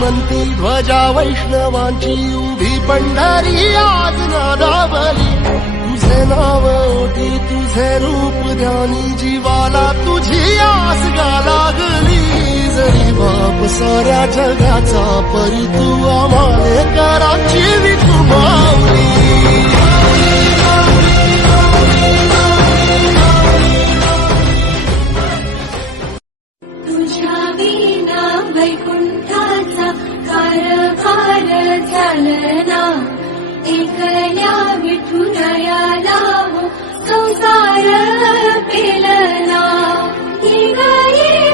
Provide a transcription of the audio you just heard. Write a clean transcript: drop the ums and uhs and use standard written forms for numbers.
श्रीमंती ध्वजा वैष्णवांची उभी पंढरी आज नादावली तुझे नाव ओटी तुझे रूप ध्यानी जीवाला तुझी आस गा लागली जरी बाप साऱ्या जगाचा परी तू आम्हाले कराची विठू माऊली वैकुंठाचा कारभार चालना एकल्या विठुरायाला संसार पेलना ही गाये